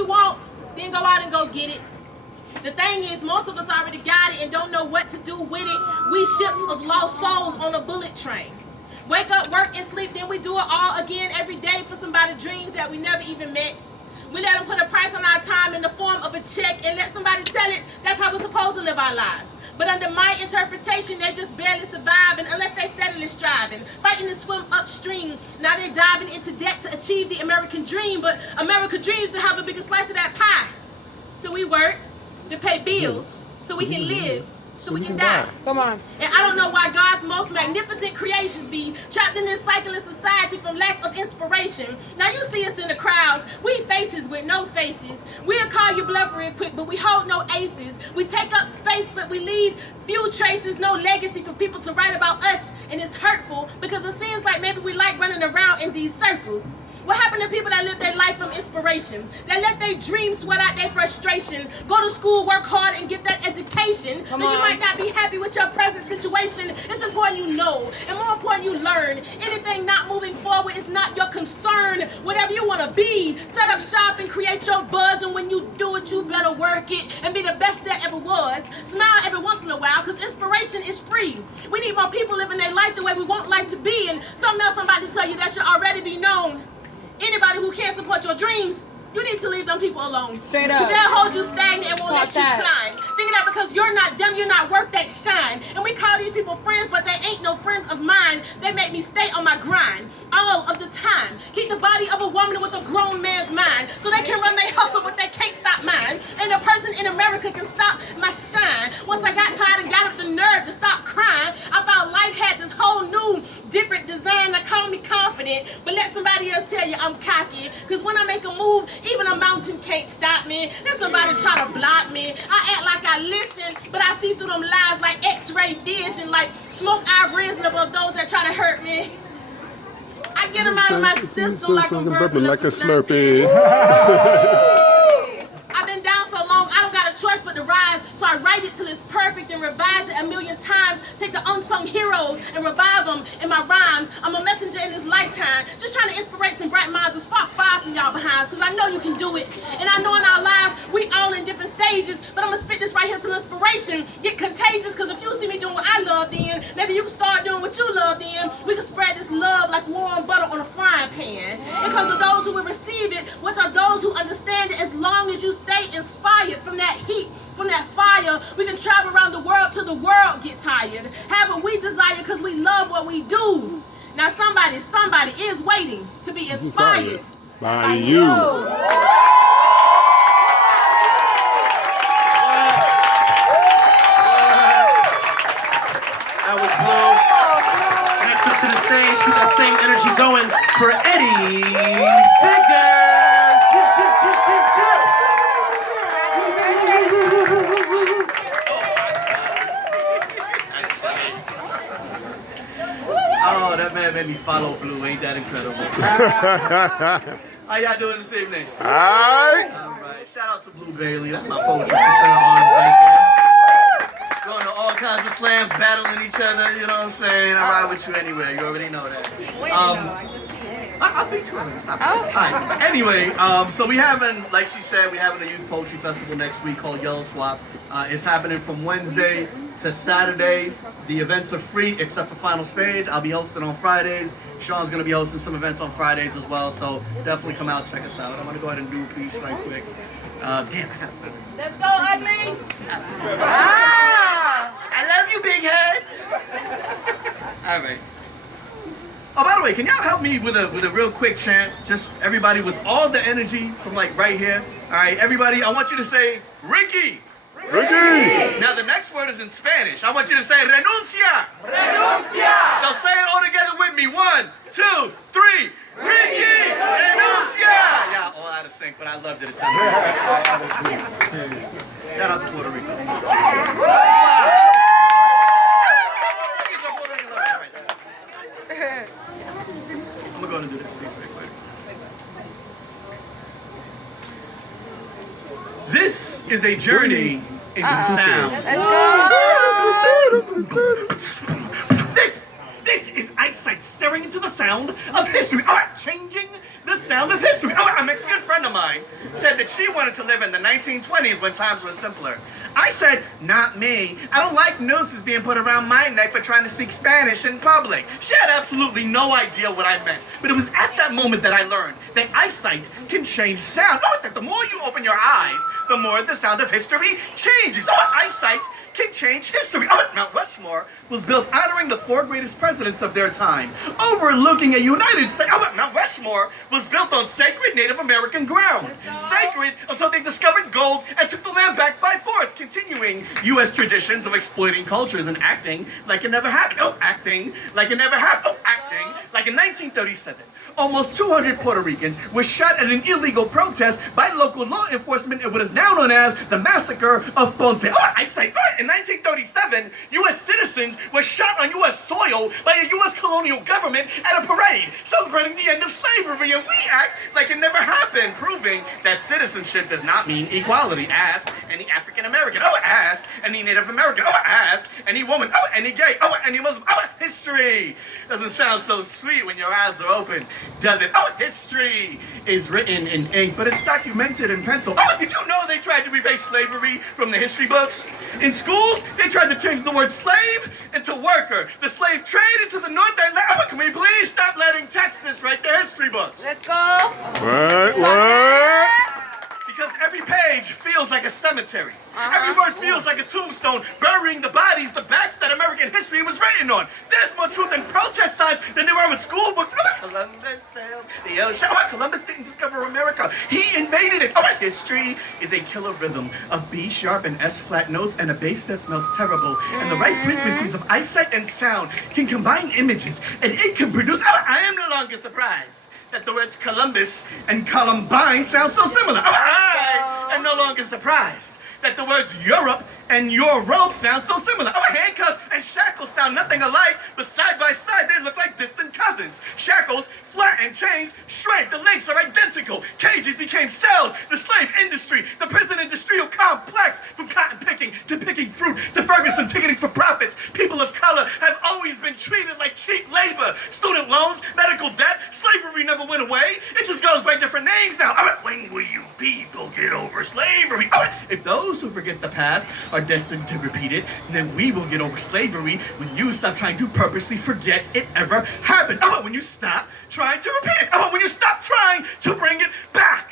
you want, then go out and go get it. The thing is, most of us already got it and don't know what to do with it. We ships of lost souls on a bullet train. Wake up, work, and sleep, then we do it all again every day for somebody's dreams that we never even met. We let them put a price on our time in the form of a check and let somebody tell it that's how we're supposed to live our lives. But under my interpretation, they just barely surviving unless they steadily striving, fighting to swim upstream. Now they're diving into debt to achieve the American dream, but America dreams to have a bigger slice of that pie. So we work to pay bills so we can live, so we can die. Come on. And I don't know why God's most magnificent creations be trapped in this cycle in society from lack of inspiration. Now you see us in the crowds, we faces with no faces. We'll call your bluff real quick, but we hold no aces. We take up space, but we leave few traces, no legacy for people to write about us. And it's hurtful because it seems like maybe we like running around in these circles. What happened to people that live their life from inspiration? That let their dreams sweat out their frustration, go to school, work hard, and get that education. But you might not be happy with your present situation. It's important you know, and more important you learn. Anything not moving forward is not your concern. Whatever you want to be, set up shop and create your buzz. And when you do it, you better work it and be the best that ever was. Smile every once in a while, because inspiration is free. We need more people living their life the way we want life to be. And something else somebody tell you that should already be known. Anybody who can't support your dreams, you need to leave them people alone. Straight up. Because they'll hold you stagnant and won't let you climb. Thinking that because you're not them, you're not worth that shine. And we call these people friends, but they ain't no friends of mine. They make me stay on my grind all of the time. Keep the body of a woman with a grown man's mind. So they can run their hustle, but they can't stop mine. And a person in America can stop my shine. Once I got tired and got up the nerve to stop crying, I found life had this whole new, different design that called me confident. But let somebody else tell you I'm cocky. Because when I make a move, even a mountain can't stop me. There's somebody try to block me. I act like I listen, but I see through them lies like X-ray vision, like smoke I've risen above those that try to hurt me. I get them out of my system like I'm burping like a Slurpee. I've been down so long, I don't got a choice but to rise. So I write it till it's perfect and revise it a million times. Take the unsung heroes and revive them in my rhymes. I'm a messenger in this lifetime, just trying to inspire some bright minds and spark fire from y'all behinds, because I know you can do it. And I know in our lives, we all in different stages, but I'm going to spit this right here till inspiration get contagious, because if you see me doing what I love then, maybe you can start doing what you love then. We can spread this love like warm butter on a frying pan. It comes to those who will receive it, which are those who understand it. As long as you stay inspired from that heat, from that fire, we can travel around the world till the world get tired. Have what we desire because we love what we do. Now somebody is waiting to be inspired by you. That was Blue. Next up to the stage, keep that same energy going for Eddie Figures. Oh, that man made me follow Blue. Ain't that incredible? How y'all doing this evening? All right. All right. Shout out to Blue Bailey. That's my poetry sister in arms right there. Going to all kinds of slams, battling each other. You know what I'm saying? I ride with you anyway. You already know that. I'll beat you on it. Stop it. All right. But anyway, so we having, like she said, we having a youth poetry festival next week called Yellow Swap. It's happening from Wednesday to Saturday. The events are free except for final stage. I'll be hosting on Fridays. Sean's gonna be hosting some events on Fridays as well. So definitely come out, check us out. I'm gonna go ahead and do a piece right quick. Damn, let's go, Ugly. I love you, big head. All right. Oh, by the way, can y'all help me with a real quick chant? Just everybody with all the energy from like right here. All right, everybody, I want you to say, Ricky. Ricky. Now the next word is in Spanish. I want you to say, renuncia. Renuncia. So say it all together with me. 1, 2, 3. Ricky, renuncia. Yeah, all out of sync, but I loved it. It's shout out to Puerto Rico. I'm gonna go and do this piece right quick. This is a journey into sound. This is eyesight staring into the sound of history. Art changing the sound of history. Oh, a Mexican friend of mine said that she wanted to live in the 1920s when times were simpler. I said, not me. I don't like nooses being put around my neck for trying to speak Spanish in public. She had absolutely no idea what I meant. But it was at that moment that I learned that eyesight can change sound. Oh, that the more you open your eyes, the more the sound of history changes. Oh, eyesight can change history. Oh, Mount Rushmore was built honoring the 4 greatest presidents of their time, overlooking a United States. Oh, Mount Rushmore was built on sacred Native American ground. Sacred until they discovered gold and took the land back by force, continuing U.S. traditions of exploiting cultures and acting like it never happened. Oh, acting like it never happened. Oh, acting like in 1937. Almost 200 Puerto Ricans were shot at an illegal protest by local law enforcement in what is now known as the Massacre of Ponce. Oh, I say, in 1937, U.S. citizens were shot on U.S. soil by a U.S. colonial government at a parade celebrating the end of slavery, and we act like it never happened, proving that citizenship does not mean equality. Ask any African American. Oh, ask any Native American. Oh, ask any woman. Oh, any gay. Oh, any Muslim. Oh, history doesn't sound so sweet when your eyes are open, does it? Oh, history is written in ink, but it's documented in pencil. Oh, did you know they tried to erase slavery from the history books? In schools, they tried to change the word slave into worker, the slave trade into the North Atlantic. Oh, can we please stop letting Texas write their history books? Let's go. What? Because every page feels like a cemetery. Every word feels like a tombstone, burying the bodies, the backs that American history was written on. There's more truth in protest signs than there are in school books. Oh, Columbus sailed the ocean. Oh, Columbus didn't discover America. He invaded it. Oh, history is a killer rhythm of B sharp and S flat notes and a bass that smells terrible. And the right frequencies of eyesight and sound can combine images, and it can produce. Oh, I am no longer surprised that the words Columbus and Columbine sound so similar. Oh, I am no longer surprised that the words Europe and your robe sound so similar. Oh, handcuffs and shackles sound nothing alike, but side by side they look like distant cousins. Shackles flatten, chains shrank, the links are identical. Cages became cells, the slave industry, the prison industrial complex, from cotton picking to picking fruit to Ferguson ticketing for profits. People of color have always been treated like cheap labor. Student loans, medical debt, slavery never went away. It just goes by different names now. All right, when will you people get over slavery? All right, if those who forget the past are destined to repeat it, then we will get over slavery when you stop trying to purposely forget it ever happened. Oh, when you stop trying to repeat it. Oh, when you stop trying to bring it back.